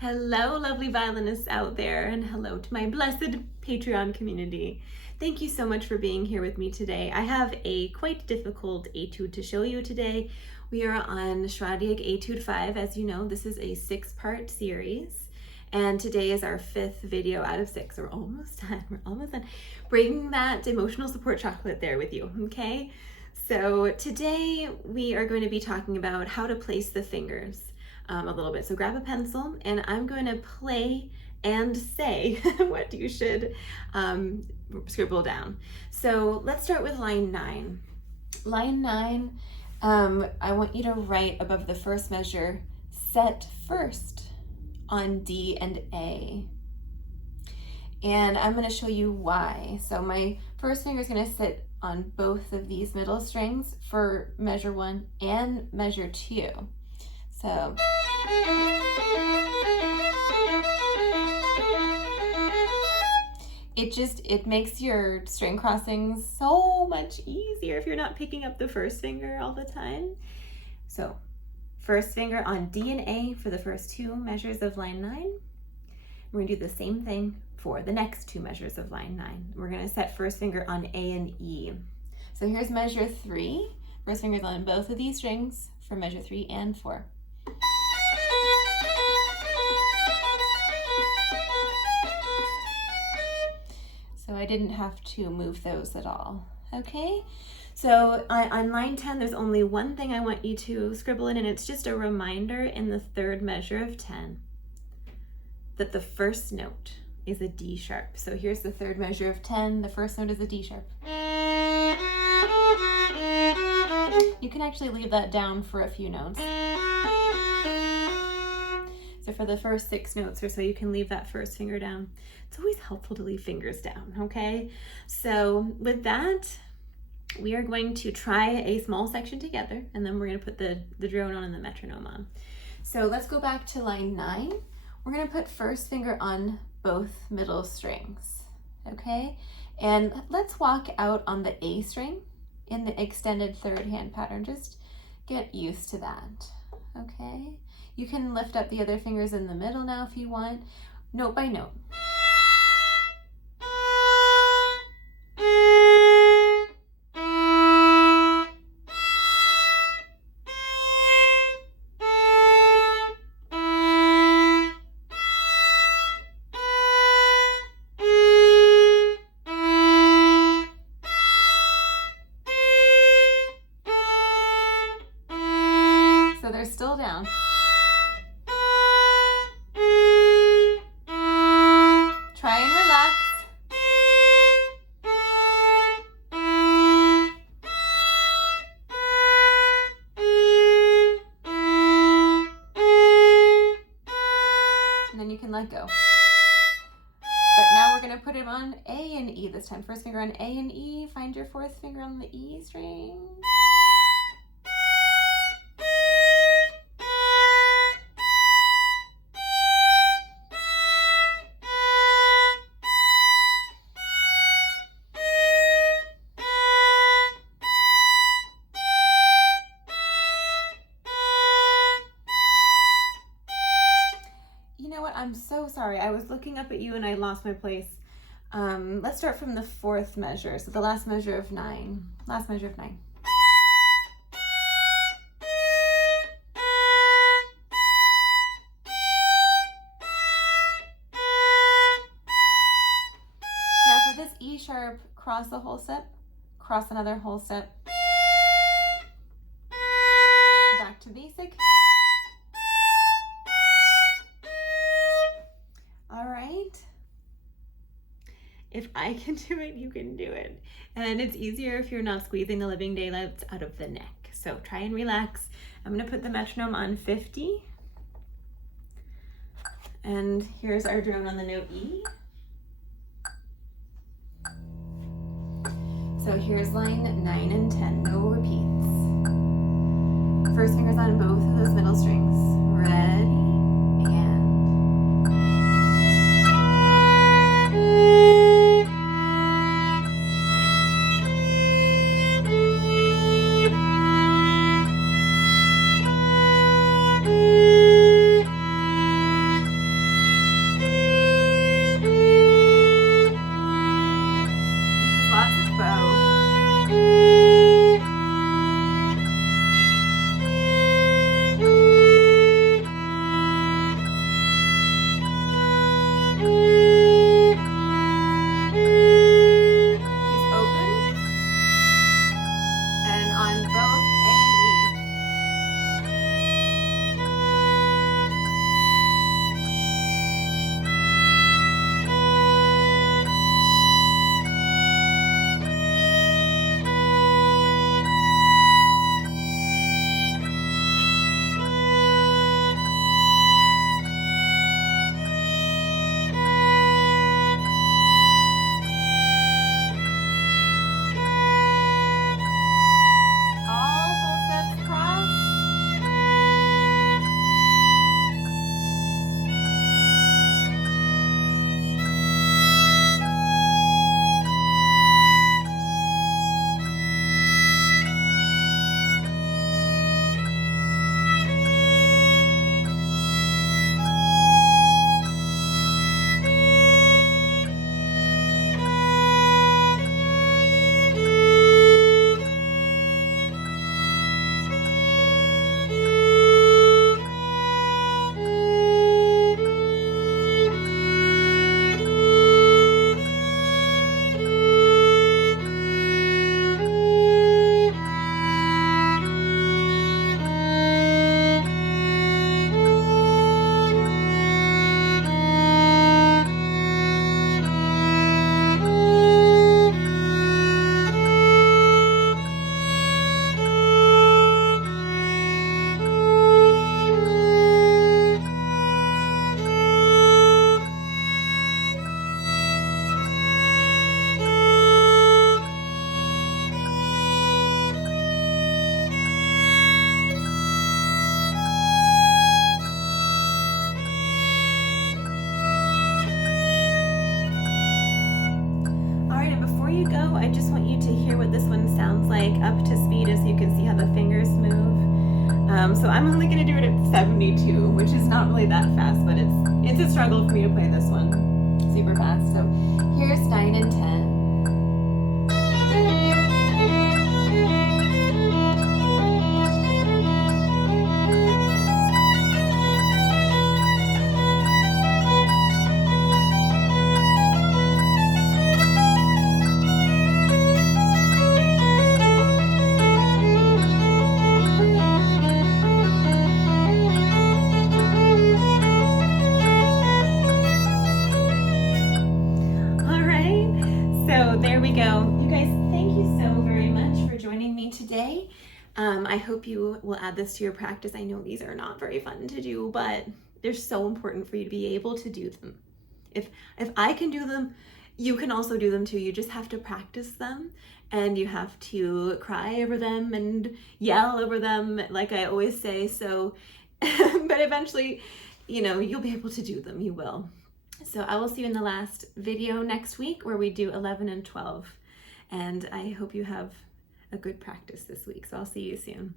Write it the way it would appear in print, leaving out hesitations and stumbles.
Hello, lovely violinists out there, and hello to my blessed Patreon community. Thank you so much for being here with me today. I have a quite difficult etude to show you today. We are on Schradieck Etude 5. As you know, this is a 6-part series, and today is our 5th video out of 6. We're almost done. Bring that emotional support chocolate there with you, okay? So today we are going to be talking about how to place the fingers. A little bit. So grab a pencil and I'm going to play and say what you should scribble down. So let's start with line 9. Line 9, I want you to write above the first measure, set first on D and A. And I'm going to show you why. So my first finger is going to sit on both of these middle strings for measure 1 and measure 2. So it makes your string crossings so much easier if you're not picking up the first finger all the time. So first finger on D and A for the first 2 measures of line 9. We're gonna do the same thing for the next 2 measures of line 9. We're gonna set first finger on A and E. So here's measure 3. First finger's on both of these strings for measure 3 and 4. So I didn't have to move those at all, okay? So on line 10, there's only one thing I want you to scribble in, and it's just a reminder in the 3rd measure of 10 that the first note is a D sharp. So here's the 3rd measure of 10, the first note is a D sharp. You can actually leave that down for a few notes. So for the first 6 notes or so, you can leave that first finger down. It's always helpful to leave fingers down, okay? So with that, we are going to try a small section together, and then we're gonna put the drone on and the metronome on. So let's go back to line 9. We're gonna put first finger on both middle strings, okay? And let's walk out on the A string in the extended 3rd hand pattern. Just get used to that, okay? You can lift up the other fingers in the middle now if you want, note by note. So they're still down. Try and relax. And then you can let go. But now we're going to put it on A and E this time. First finger on A and E. Find your 4th finger on the E string. I'm so sorry. I was looking up at you and I lost my place. Let's start from the 4th measure. So the last measure of 9. Last measure of 9. Now for this E sharp, cross the whole step, cross another whole step. Back to basic. If I can do it, you can do it. And it's easier if you're not squeezing the living daylights out of the neck. So try and relax. I'm gonna put the metronome on 50. And here's our drone on the note E. So here's line 9 and 10, no repeats. First finger's on both of those middle strings. Ready, and I'm only gonna do it at 72, which is not really that fast, but it's a struggle for me to play this one super fast. So here's 9 and 10. So there we go. You guys, thank you so very much for joining me today. I hope you will add this to your practice. I know these are not very fun to do, but they're so important for you to be able to do them. If I can do them, you can also do them too. You just have to practice them, and you have to cry over them and yell over them, like I always say. So, but eventually, you know, you'll be able to do them. You will. So I will see you in the last video next week where we do 11 and 12. And I hope you have a good practice this week. So I'll see you soon.